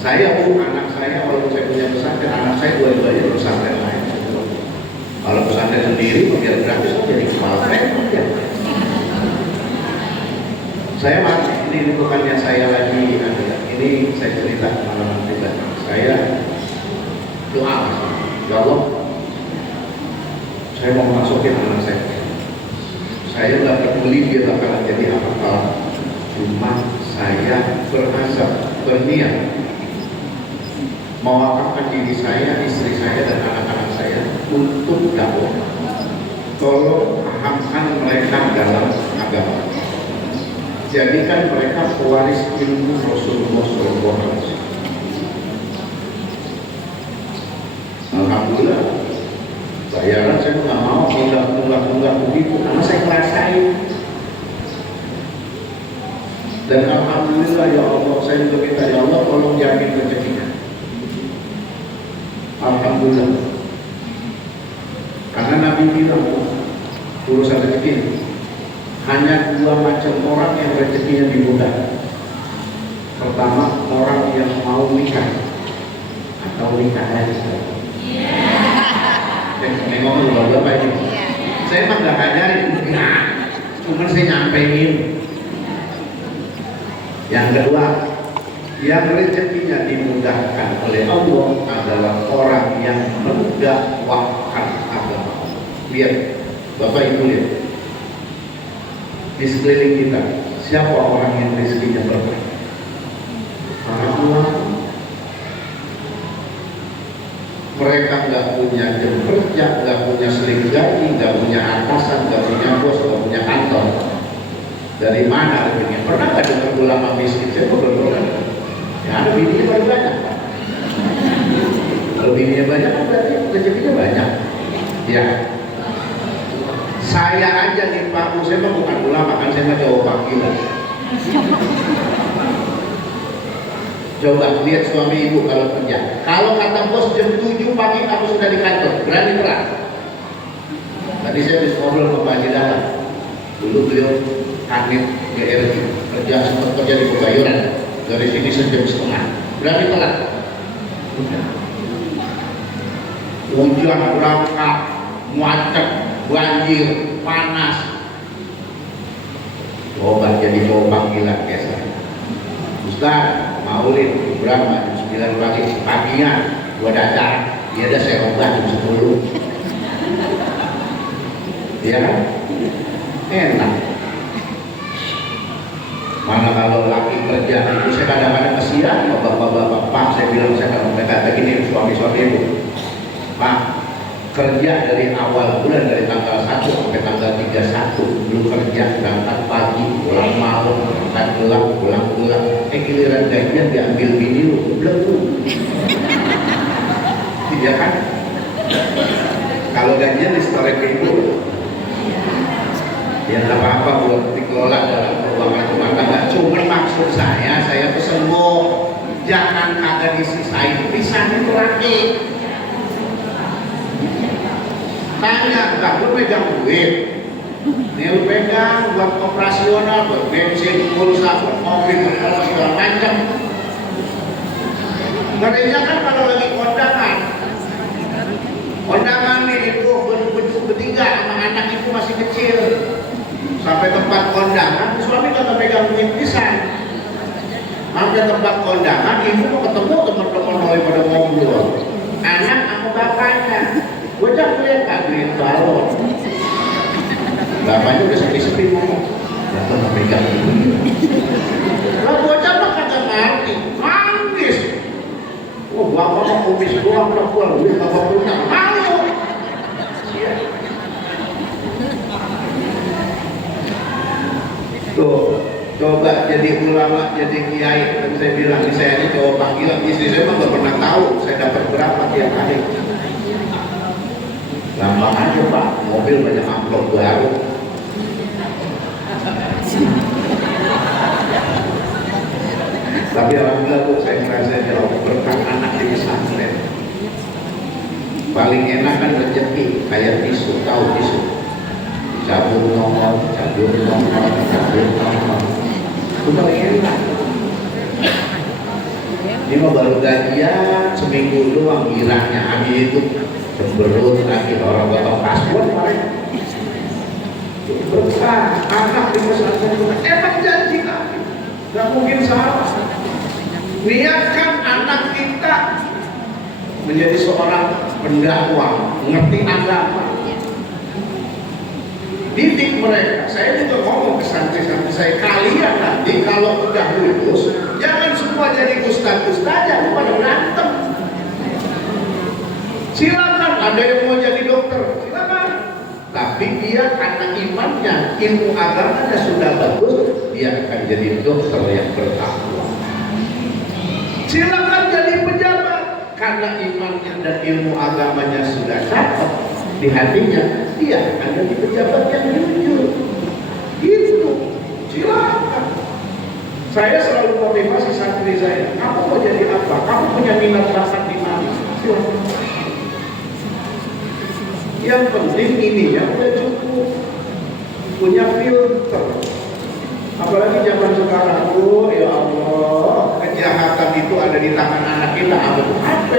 Saya anak saya kalau saya punya pesantren, anak saya dua-duanya pesantren lain. Kalau pesantren sendiri biar gratis jadi kepala ya. Saya masih ini bukannya saya lagi ini saya cerita pengalaman pribadi. Saya doa, ya Allah, saya mau masukin anak saya. Saya nggak peduli dia bakalan jadi apa, cuma saya berasap berniat mewakafkan diri saya, istri saya dan anak-anak saya untuk dakwah. Tolong pahamkan mereka dalam agama. Jadikan mereka pewaris ilmu Rasulullah SAW. Alhamdulillah, bayaran saya nggak mau tunggak begitu, karena saya ngerasain. Dan alhamdulillah ya Allah, saya juga minta ya Allah tolong jamin rezekinya. Alhamdulillah. Karena Nabi bilang urusan rezeki hanya 2 macam orang yang rezekinya dimudahkan. Pertama, orang yang mau nikah atau nikah lagi. Saya ngomong dua apa ini? Saya mah nggak ngajarin, cuma saya nyampein. Yang kedua, yang rezekinya dimudahkan oleh Allah adalah orang yang mendakwahkan agama. Lihat, Bapak Ibu lihat. Di sekeliling kita, siapa orang yang rezekinya berkah? Para ulama, Mereka nggak punya jam kerja, nggak punya seling gaji, nggak punya atasan, nggak punya bos, nggak punya kantor. Dari mana rezekinya? Pernah nggak dengar ulama miskin? Saya mau berdoa. Ya ada bininya paling banyak. Kalau bininya banyak kan berarti rezekinya banyak. Ya. Saya aja nih Pak, saya mah bukan ulama kan, saya mah cowok panggilan. Coba lihat suami ibu kalau kerja. Kalau kata bos jam 7 pagi aku sudah di kantor, berani perang. Tadi saya habis ngobrol sama Pak Haji Dahlan. Dulu beliau kanit GRI, kerja sempat kerja di Pebayuran. Dari sini sejam setengah, berani telat. Hujan berangkat, macet, banjir, panas. Coba jadi cowok panggilan kayak saya. Ustaz, maulid berapa? Jam 9 pagi, paginya gua datang, dia ada saya ubah jam 10. Iya kan? Enak. Mana kalau laki kerja itu saya kadang-kadang kesian sama bapak-bapak. Pak, saya bilang saya kalau mereka begini suami-suami itu, Pak, kerja dari awal bulan dari tanggal 1 sampai tanggal 31 belum kerja, berangkat pagi, pulang malam, berangkat gelap, pulang gelap. Giliran gajian diambil bini lu, belum tuh. Iya kan? Kalau gajian disetorek ke ibu, ya nggak apa-apa buat dikelola dalam keuangan rumah tangga. Cuma maksud saya pesen mau jangan kagak disisain, pisahin lagi. Tanya, enggak, lu pegang duit. Nih lu pegang buat operasional, buat bensin, pulsa, buat mobil, buat segala macam. Katanya kan kalau lagi kondangan nih itu bertiga sama anak itu masih kecil. Sampai tempat kondangan, suami kagak pegang duit pisan. Sampai tempat kondangan, ibu mau ketemu teman-teman pada ngobrol. Anak sama bapaknya. Bocah kuliah tak duit balon. Bapaknya udah sepi-sepi ngomong. Bapak nggak pegang duit. Lah bocah mah kagak ngerti, nangis. Oh bapak mah kumis doang, keluar duit bapak punya. Malu. Tuh, coba jadi ulama, jadi kiai. Dan saya bilang, saya ini cowok panggilan. Istri saya mah nggak pernah tahu saya dapat berapa tiap hari. Gampang aja Pak, mobil banyak amplop baru. Tapi alhamdulillah Bu, saya merasa jauh berkat anak di pesantren. Paling enak kan rezeki, kayak tisu, tahu tisu. Cabut nongol, cabut nongol, cabut nongol. Itu paling enak. Ini mah baru gajian seminggu doang, girangnya habis itu cemberut lagi orang potong paspor mereka. Berkah anak di pesantren emang janji kami, nggak mungkin salah. Niatkan anak kita menjadi seorang pendakwah, mengerti agama. Didik mereka. Saya juga ngomong ke santri-santri saya, kalian nanti kalau udah lulus jangan semua jadi ustaz-ustaz aja pada berantem. Silakan ada yang mau jadi dokter, silakan. Tapi dia karena imannya, ilmu agamanya sudah bagus, dia akan jadi dokter yang bertakwa. Silakan jadi pejabat karena imannya dan ilmu agamanya sudah cakep di hatinya, dia akan jadi pejabat yang jujur. Gitu, silakan. Saya selalu motivasi santri saya, kamu mau jadi apa? Kamu punya minat bakat di mana? Silakan. Yang penting ininya udah cukup, punya filter. Apalagi zaman sekarang, oh ya Allah, kejahatan itu ada di tangan anak kita, apa tuh HP.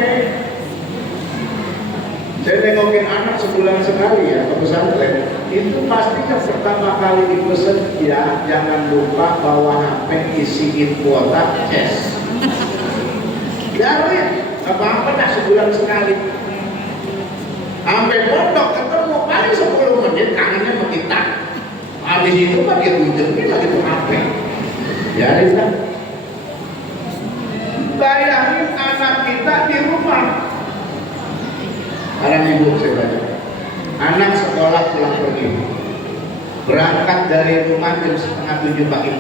Saya nengokin anak sebulan sekali ya ke pesantren, itu pasti yang pertama kali dipesan, ya jangan lupa bawa HP, isiin kuota cash. Biarin, apa-apa dah sebulan sekali. Sampai pondok ketemu paling 10 menit kangennya sama kita. Habis itu mah dia ujungin lagi tuh HP. Ya kan? Bayangin anak kita di rumah ibu saya baca. Anak sekolah pulang pergi, berangkat dari rumah jam 6:30 pagi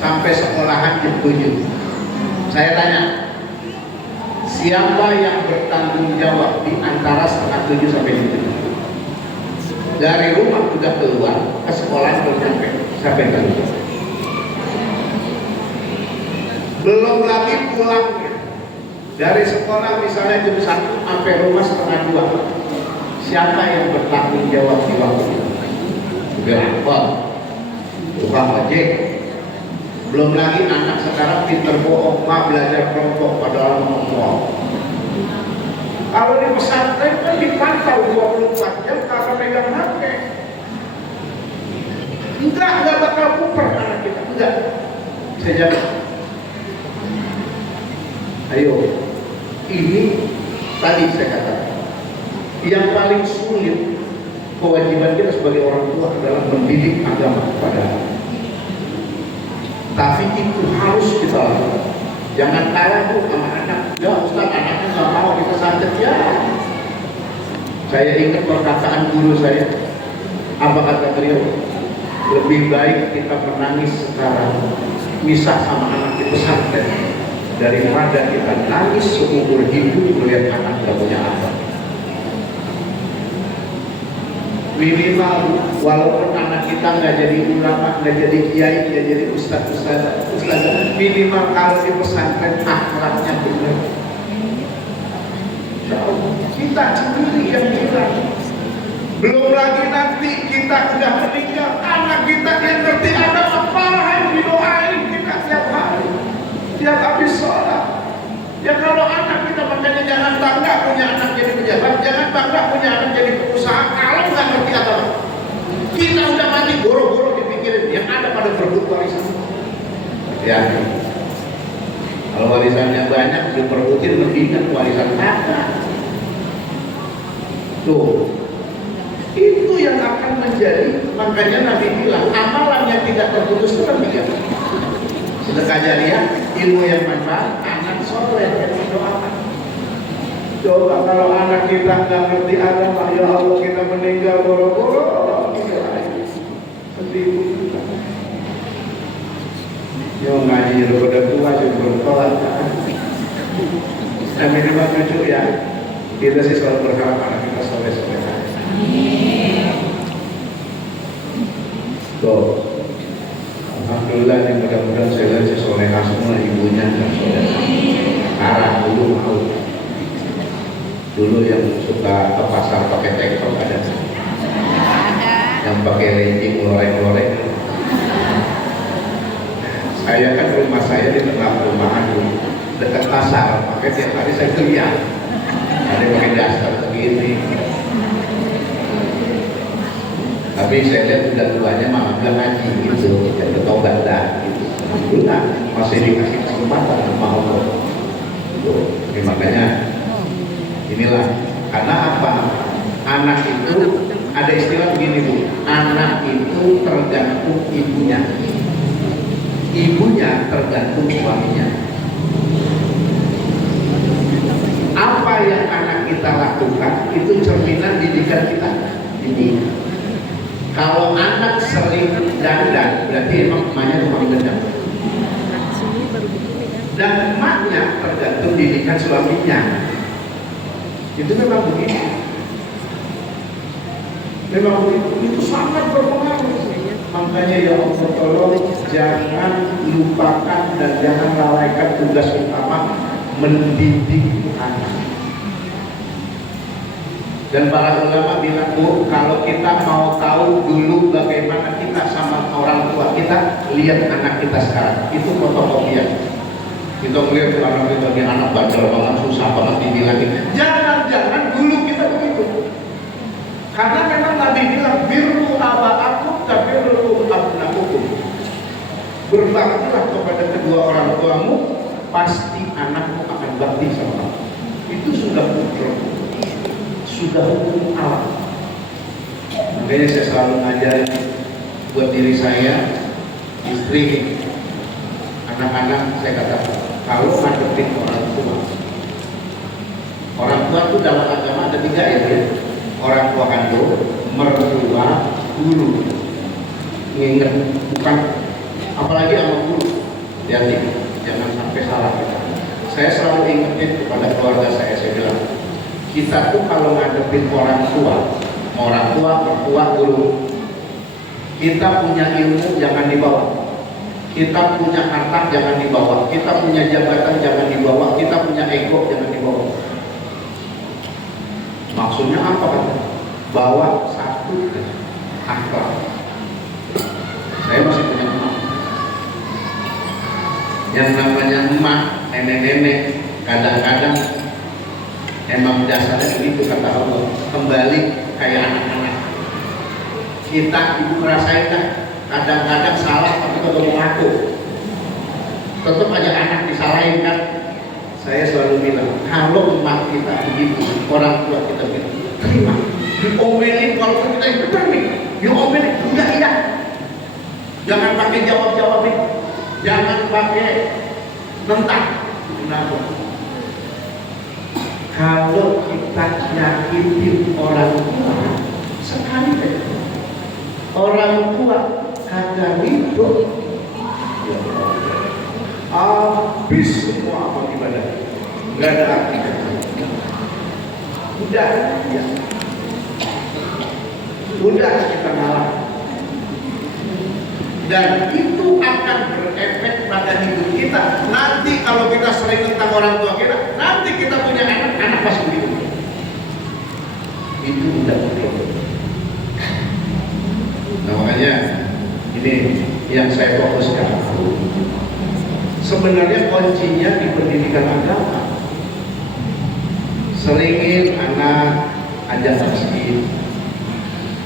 sampai sekolahan jam 7. Saya tanya, siapa yang bertanggung jawab di antara 6:30 sampai 7? Dari rumah sudah keluar ke sekolah belum sampai ke. Belum lagi pulangnya dari sekolah misalnya jam 1 sampai rumah 1:30. Siapa yang bertanggung jawab di waktu itu? Supir angkot, tukang ojek. Belum lagi anak sekarang pinter bohong, belajar kelompok padahal ngomong. Kalau di pesantren kan dipantau 24 jam karena pegang HP. Enggak bakal kuper anak kita, enggak. Saya jamin. Ayo, ini tadi saya katakan, yang paling sulit kewajiban kita sebagai orang tua adalah mendidik agama kepada anak. Tapi itu harus kita lakukan. Jangan kalah tuh sama anak. Ya Ustaz, anaknya nggak mau kita santet ya. Saya ingat perkataan guru saya. Apa kata beliau? Lebih baik kita menangis sekarang, misah sama anak di pesantren, daripada kita nangis seumur hidup melihat anak nggak punya apa. Minimal walaupun anak kita nggak jadi ulama, nggak jadi kiai, nggak jadi ustaz, minimal kalau di pesantren akhlaknya benar. Kita sendiri yang bilang. Belum lagi nanti kita udah meninggal, anak kita yang ngerti agama paham didoain kita tiap hari, tiap habis sholat. Ya kalau anak kita, makanya jangan bangga punya anak jadi pejabat, jangan bangga punya anak jadi pengusaha kalau nggak ngerti agama. Kita udah mati boro-boro dipikirin yang ada pada berebut warisan. Ya, kalau warisannya banyak diperebutin mendingan warisan kakak. Tuh, itu yang akan menjadi, makanya Nabi bilang amalan yang tidak terputus itu kan tiga. Sedekah jariah, ilmu yang manfaat, anak soleh yang mendoakan. Coba kalau anak kita nggak ngerti agama, ya Allah kita meninggal boro-boro, sedih. Yo ngaji udah tua belum sholat. Dan minimal cucu ya. Kita sih selalu berharap anak kita soleh-soleh. Tuh. Alhamdulillah yang mudah-mudahan saya lihat si soleha semua ibunya dan soleh. Arah dulu mau. Dulu yang suka ke pasar pakai tektok ada. Yang pakai legging loreng-loreng. Saya kan rumah saya di tengah perumahan dulu, dekat pasar. Pakai tiap hari saya lihat. Ada pakai dasar begini. Tapi saya lihat udah tuanya mama bilang ngaji gitu, dan bertobat dah gitu. Alhamdulillah masih dikasih kesempatan sama Allah. Jadi makanya inilah, karena apa? Anak itu ada istilah begini Bu, anak itu tergantung ibunya, ibunya tergantung suaminya. Apa yang anak kita lakukan itu cerminan didikan kita. Jadi kalau anak sering dandan, berarti emang emaknya tukang dandan. Dan emaknya tergantung didikan suaminya. Itu memang begitu. Memang begitu. Itu sangat berpengaruh. Makanya ya Allah tolong jangan lupakan dan jangan lalaikan tugas utama mendidik anak. Dan para ulama bilang, Bu, kalau kita mau tahu dulu bagaimana kita sama orang tua kita, lihat anak kita sekarang. Itu fotokopian. Kita melihat anak kita, dia anak bandel banget, susah banget dibilangin. Jangan-jangan dulu kita begitu. Karena memang Nabi bilang, birru aba'akum tabirru abna'ukum. Berbaktilah kepada kedua orang tuamu, pasti anakmu akan bakti sama kamu. Itu sudah putra. Sudah hukum alam. Makanya saya selalu ngajarin buat diri saya, istri, anak-anak, saya katakan kalau ngadepin orang tua itu dalam agama ada 3 ya. orang tua kandung, mertua, guru. Ingat, bukan apalagi sama guru. Hati-hati, jangan sampai salah kita. Saya selalu ingetin kepada keluarga saya bilang, kita tuh kalau ngadepin orang tua, mertua, guru, kita punya ilmu jangan dibawa, kita punya harta jangan dibawa, kita punya jabatan jangan dibawa, kita punya ego jangan dibawa. Maksudnya apa kan? Bawa satu akhlak. Saya masih punya emak. Yang namanya emak, nenek-nenek, kadang-kadang emang dasarnya begitu kata Allah, kembali kayak anak-anak. Kita ibu ngerasain kan, kadang-kadang salah tapi kalau mau ngaku, tetap aja anak disalahin kan. Saya selalu bilang, kalau emak kita begitu, orang tua kita begitu, terima. Diomelin kalau kita yang benar nih, diomelin, udah iya. Jangan pakai jawab-jawabin, jangan pakai tentang. Kenapa? Kalau kita nyakitin orang tua, sekali deh. Orang tua kagak hidup, habis semua amal ibadah, nggak ada artinya. Udah kita ngalah, dan itu akan berefek pada hidup kita. Nanti kalau kita sering tentang orang tua kita, nanti kita punya anak pas begitu. Itu udah begitu. Nah makanya ini yang saya fokuskan. Sebenarnya kuncinya di pendidikan agama. Seringin anak ajak tasbih,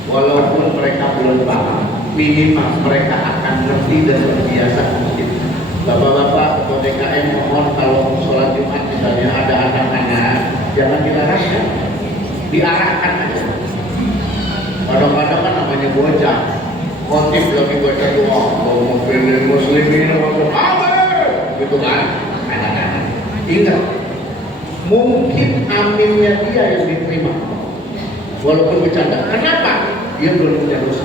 walaupun mereka belum paham, minimal mereka akan ngerti dan terbiasa mungkin. Bapak-bapak atau DKM mohon kalau sholat Jumat misalnya ada anak-anak, jangan dilarangkan, diarahkan aja. Kadang-kadang kan namanya bocah, motif lagi baca doa, mau pilih muslimin, mau amin, gitu kan? Anak-anak, ingat, mungkin aminnya dia yang diterima, walaupun bercanda. Kenapa? Dia belum punya dosa.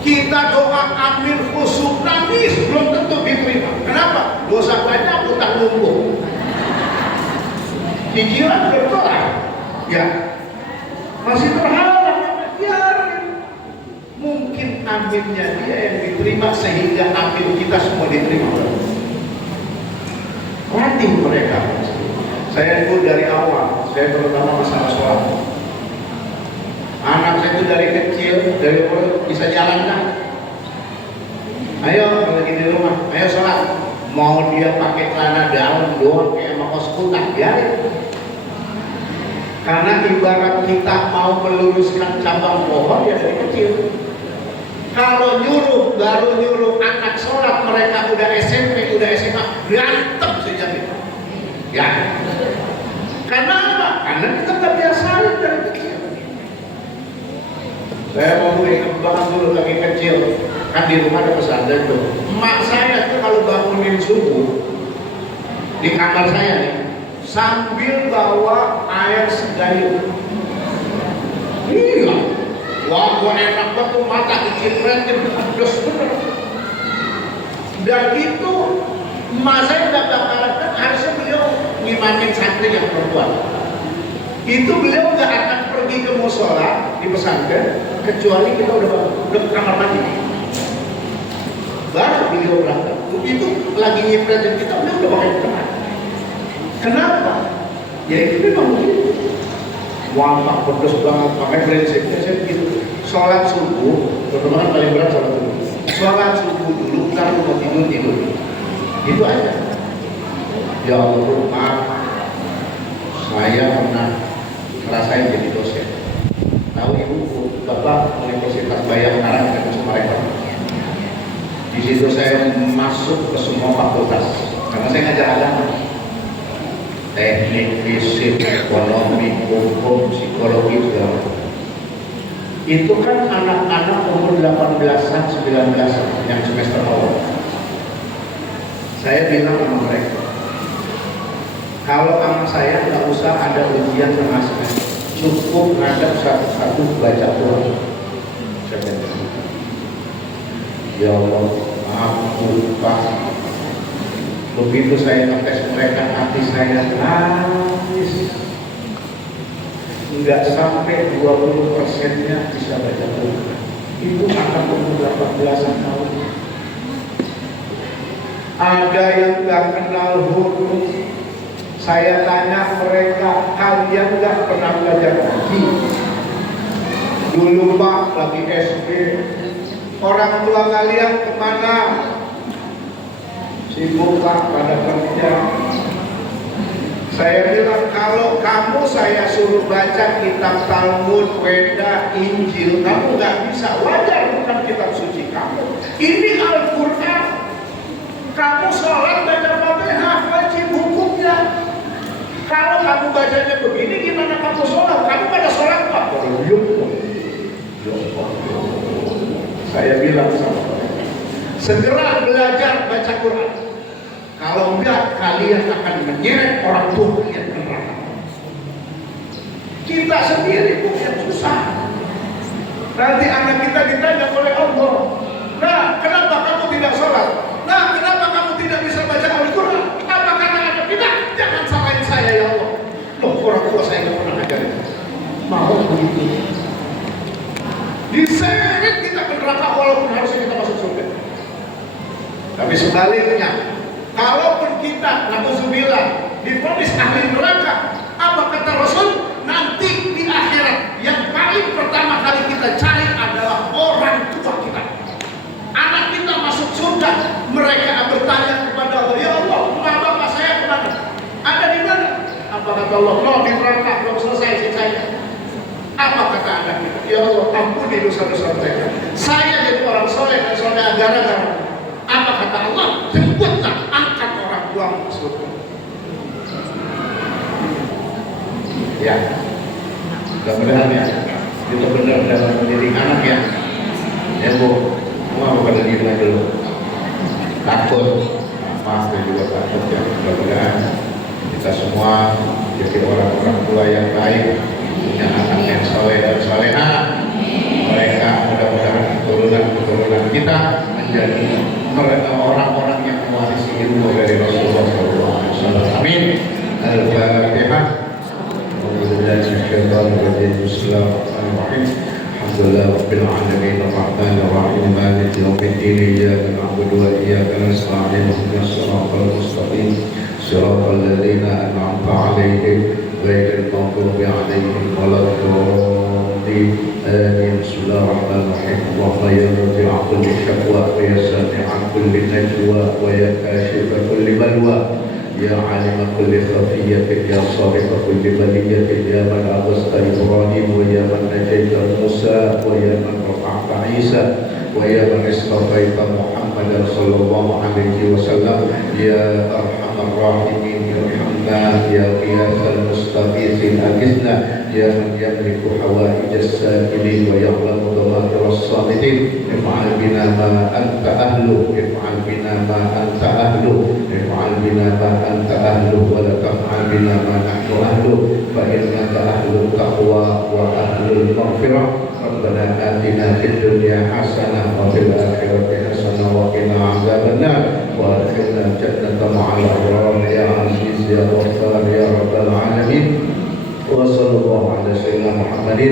Kita doa amin khusyuk nangis belum tentu diterima. Kenapa? Dosa banyak, utang numpuk. Cicilan belum kelar, ya masih terhalang. Mungkin aminnya dia yang diterima sehingga amin kita semua diterima. Latih mereka. Saya itu dari awal, saya terutama masalah sholat. Anak saya itu dari kecil, dari umur bisa jalan kan? Ayo lagi di rumah, ayo sholat. Mau dia pakai celana dalam doang kayak mau skutak, biarin. Karena ibarat kita mau meluruskan cabang pohon ya dari kecil. Kalau baru nyuruh anak sholat, mereka udah SMP, udah SMA, berantem sejamin. Ya. Karena apa? Karena kita nggak biasain dari kecil. Saya mau ingat banget dulu lagi kecil, kan di rumah ada pesantren tuh. Emak saya tuh kalau bangunin subuh di kamar saya nih, sambil bawa air segayung. Iya. Wah, gua enak banget tuh mata dicipretin, pedes bener. Dan itu emak saya udah bakalan kan harusnya beliau ngimamin santri yang perempuan. Itu beliau nggak akan pergi ke musola di pesantren kecuali kita udah kamar mandi. Baru beliau berangkat. Itu lagi nyipretin kita beliau udah pakai kamar. Kenapa? Ya itu memang begitu. Wampak pedes banget, pakai prinsipnya saya begitu. Sholat subuh, terutama kan paling berat sholat subuh. Sholat subuh dulu, ntar mau tidur. Itu aja. Ya Allah, maaf. Saya pernah ngerasain jadi dosen. Tahu ibu, bapak Universitas Bayangkara ketemu sama rektor. Di situ saya masuk ke semua fakultas karena saya ngajar agama. Teknik, fisik, ekonomi, hukum, psikologi, segala macam. Itu kan anak-anak umur 18-an, 19-an yang semester awal. Saya bilang sama mereka, kalau anak saya nggak usah ada ujian tengah semester, cukup ngadap satu-satu baca Quran. Ya Allah, ampun Pak. Begitu saya ngetes mereka, hati saya nangis. Enggak sampai 20%-nya bisa baca Quran. Ibu akan umur 18 tahun. Ada yang nggak kenal huruf. Saya tanya mereka, kalian nggak pernah belajar ngaji? Dulu Pak lagi SD. Orang tua kalian kemana? Sibuk Pak pada kerja. Saya bilang, kalau kamu saya suruh baca kitab Talmud, Weda, Injil, kamu nggak bisa. Wajar, bukan kitab suci kamu. Ini Al-Quran. Kamu sholat baca Fatihah, wajib hukumnya. Kalau kamu bacanya begini, gimana kamu sholat? Kamu pada sholat Pak? Saya bilang sama mereka, segera belajar baca Quran. Kalau enggak, kalian akan menyeret orang tua kalian ke neraka. Kita sendiri bukan susah. Nanti anak kita ditanya oleh Allah, nah kenapa kamu tidak sholat? Nah kenapa kamu tidak bisa baca Al-Quran? Apa kata anak kita? Jangan salahin saya ya Allah. Loh, orang tua saya nggak pernah ngajarin. Mau begitu? Diseret kita ke neraka walaupun harusnya kita masuk surga. Tapi sebaliknya, kalaupun kita, na'udzubillah, divonis ahli neraka, apa kata Rasul? Nanti di akhirat yang paling pertama kali kita cari adalah orang tua kita. Anak kita masuk surga, mereka bertanya kepada Allah, ya Allah, bapak saya kemana? Ada di mana? Apa kata Allah? No, di neraka, belum selesai siksanya. Apa kata anak kita? Ya Allah, ampuni dosa-dosa mereka. Saya jadi orang soleh dan soleh gara-gara. Apa kata Allah? Jemputlah, angkat orang tuamu ke surga. Ya, mudah-mudahan ya, kita benar dalam mendidik anak ya. Ya Bu, mau pada diri dulu. Takut, maaf dan juga takut ya. Mudah-mudahan kita semua jadi orang-orang tua yang baik, punya anak yang soleh dan soleha. Mereka mudah-mudahan keturunan kita menjadi orang-orang yang mewarisi ilmu dari Rasulullah SAW. Amin. Al-Fatihah. Bismillahirrahmanirrahim. Alhamdulillah Rabbil Alamin Ar-Rahmanir Rahim Maliki Yawmiddin Iyyaka na'budu wa iyyaka nasta'in ihdinas siratal mustaqim siratal ladzina an'amta 'alaihim ghairil maghdubi 'alaihim waladdallin. آمين. بسم الله الرحمن الرحيم. اللهم يا رافع كل شكوى ويا سامع كل نجوى ويا كاشف كل بلوى يا عالم كل خفية يا صارف كل بلية يا من أغثت إبراهيم ويا من نجيت موسى ويا من رفعت عيسى ويا من اصطفيت محمدا صلى الله عليه وسلم يا أرحم الراحمين ارحمنا يا غياث المستغيثين أغثنا يا من يملك حوائج السائلين ويعلم ضمائر الصامتين افعل بنا ما أنت أهله افعل بنا ما أنت أهله افعل بنا ما أنت أهله ولا تفعل بنا ما نحن أهله فإنك أهل التقوى وأهل المغفرة ربنا آتنا في الدنيا حسنة وفي الآخرة حسنة وقنا عذاب النار وأدخلنا الجنة مع الأبرار يا عزيز يا غفار يا رب العالمين وصلى الله على سيدنا محمد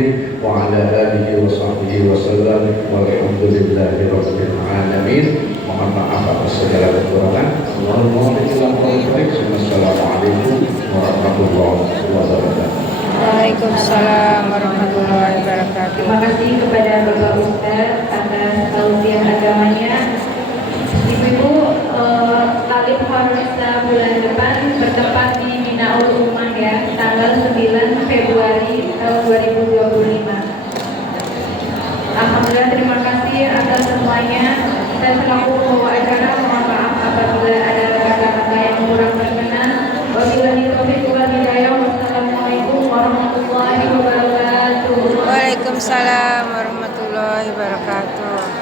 وعلى آله وصحبه وسلم والحمد لله رب العالمين. Mohon maaf atas segala kekurangan. Wassalamualaikum warahmatullahi wabarakatuh. Waalaikumsalam warahmatullahi wabarakatuh. Terima kasih kepada Bapak Ustaz atas tausiah agamanya. Ibu-ibu, Talib Hormesa bulan depan bertempat di Minaul Ummah ya, tanggal 9 Februari tahun 2025. Alhamdulillah, terima kasih atas semuanya. Saya selaku pembawa acara mohon maaf apabila ada kata-kata yang kurang berkenan. Wabillahi taufiq wal hidayah. Wassalamualaikum warahmatullahi wabarakatuh. Waalaikumsalam warahmatullahi wabarakatuh.